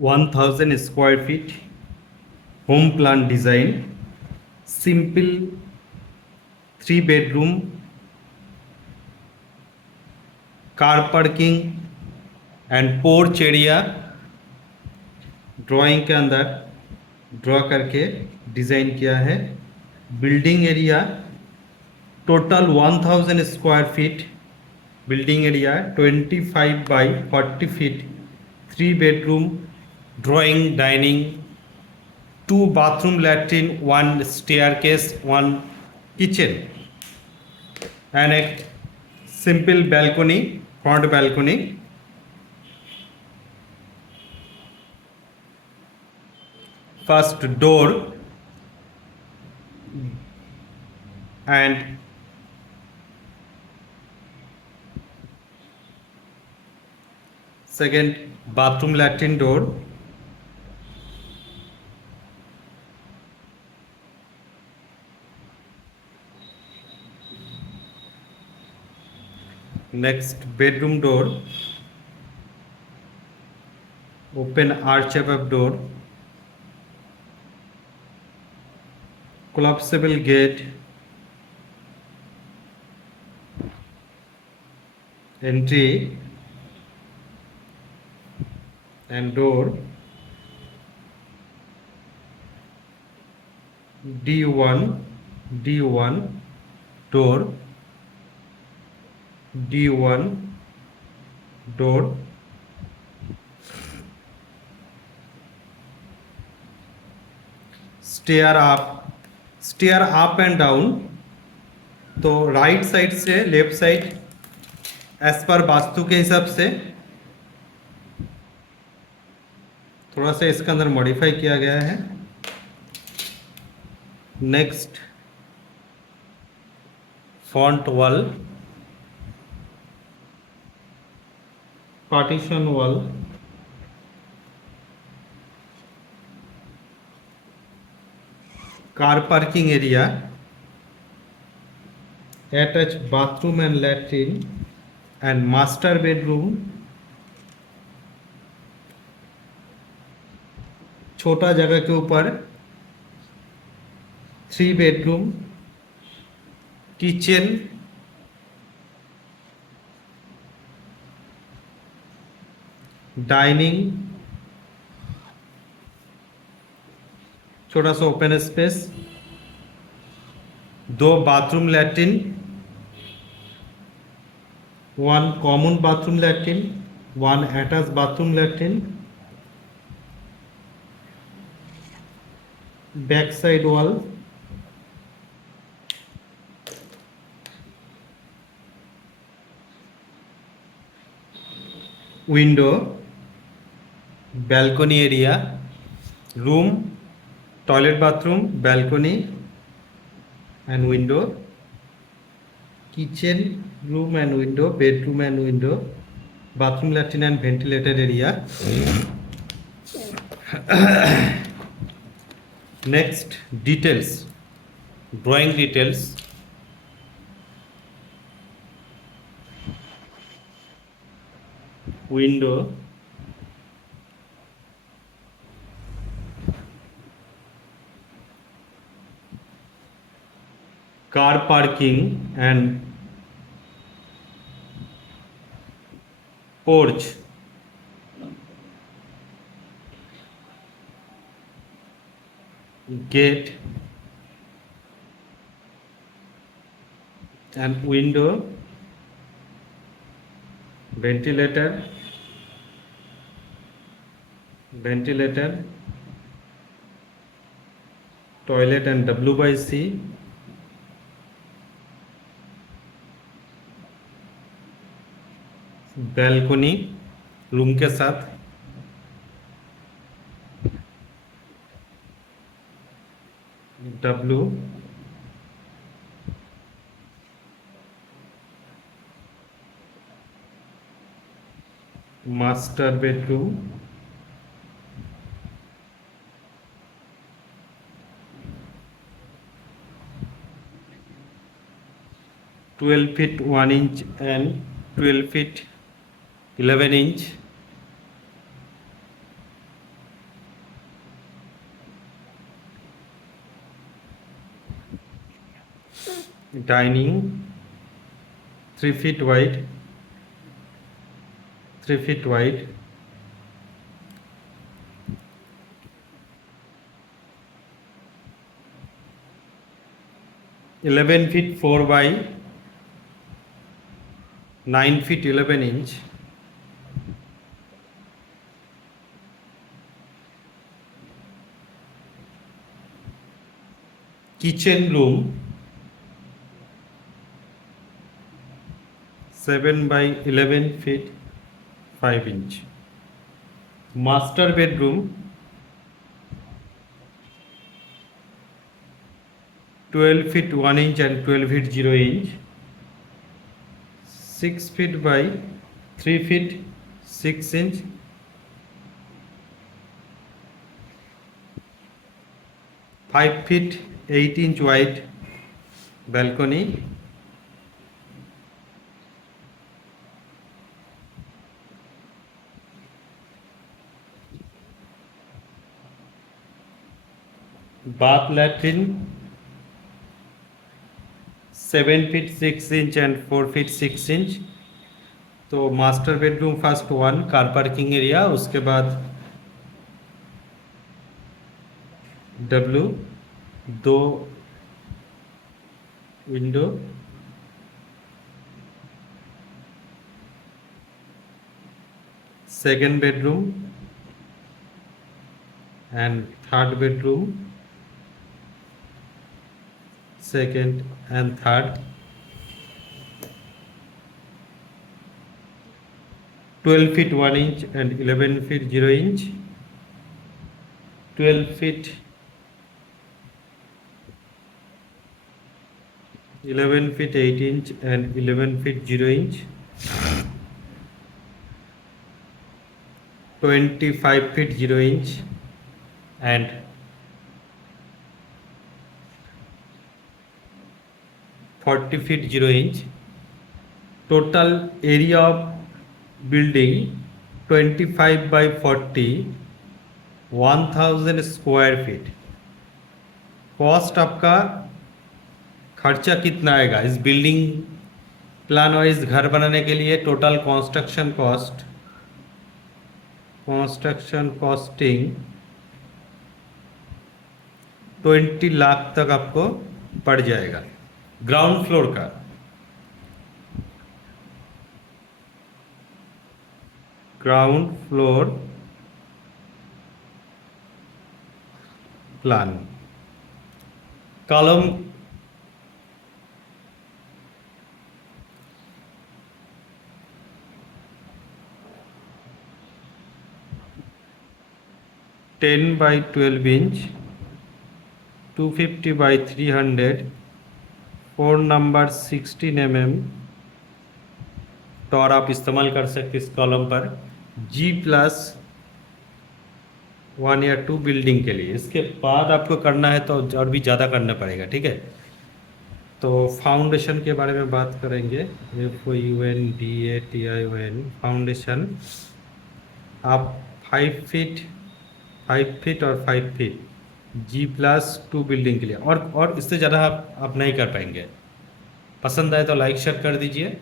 1000 square feet, home plan design, simple 3 bedroom, car parking and porch area drawing के अंदर ड्रॉ करके डिज़ाइन किया है। Building area total 1000 square feet building area, 25 by 40 फीट, 3 bedroom, drawing dining, 2 bathroom latrine, 1 staircase, 1 kitchen and a simple balcony, front balcony. First door and second bathroom latrine door. Next bedroom door, open arch above door, collapsible gate, entry and door, D1 door, D1 door, stair up and down. तो right side से left side edge पर वास्तु के हिसाब से थोड़ा सा इसके अंदर मॉडिफाई किया गया है। Next front wall, partition wall, car parking area, attach bathroom and latrine and master bedroom, छोटा जगह के ऊपर 3 bedroom, किचन, डाइनिंग, छोटा सा open space, 2 bathroom latrine, 1 common bathroom latrine, 1 attach bathroom latrine, back side wall, window, balcony area, room, toilet bathroom, balcony and window, kitchen, room and window, bedroom and window, bathroom, latrine and ventilated area. Next, details, drawing details. Window, car parking and porch, gate and window, ventilator, toilet and W/C, balcony room के साथ, W, master bedroom, (12 feet 1 inch and 12 feet 11 inch), dining 3 feet wide, 3 feet wide, 11 feet 4 by 9 feet 11 inch, kitchen room 7 by 11 feet 5 inch, master bedroom 12 feet 1 inch and 12 feet 0 inch, 6 feet by 3 feet 6 inch, 5 feet 8 inch wide balcony, bath latrine 7 feet 6 inch and 4 feet 6 inch। तो master bedroom first 1 car parking area, उसके बाद W 2 window, second bedroom and third bedroom, second and third, 12 feet 1 inch and 11 feet 0 inch, 12 feet 11 feet 8 inch and 11 feet 0 inch, 25 feet 0 inch and 40 feet 0 inch। total area of building 25 by 40, 1000 square feet. Cost आपका खर्चा कितना आएगा इस building plan wise घर बनाने के लिए? टोटल कंस्ट्रक्शन कॉस्टिंग 20 लाख तक आपको पड़ जाएगा ग्राउंड फ्लोर का। Ground floor plan column 10 by 12 inch, 250 by 300, 4 number 16 mm टॉर आप इस्तेमाल कर सकते इस कॉलम पर G+1 या 2 बिल्डिंग के लिए। इसके बाद आपको करना है तो और भी ज़्यादा करना पड़ेगा, ठीक है। तो फाउंडेशन के बारे में बात करेंगे। FOUNDATION फाउंडेशन आप 5 फीट और 5 फीट G+2 बिल्डिंग के लिए, और इससे ज़्यादा आप नहीं कर पाएंगे। पसंद आए तो लाइक शेयर कर दीजिए।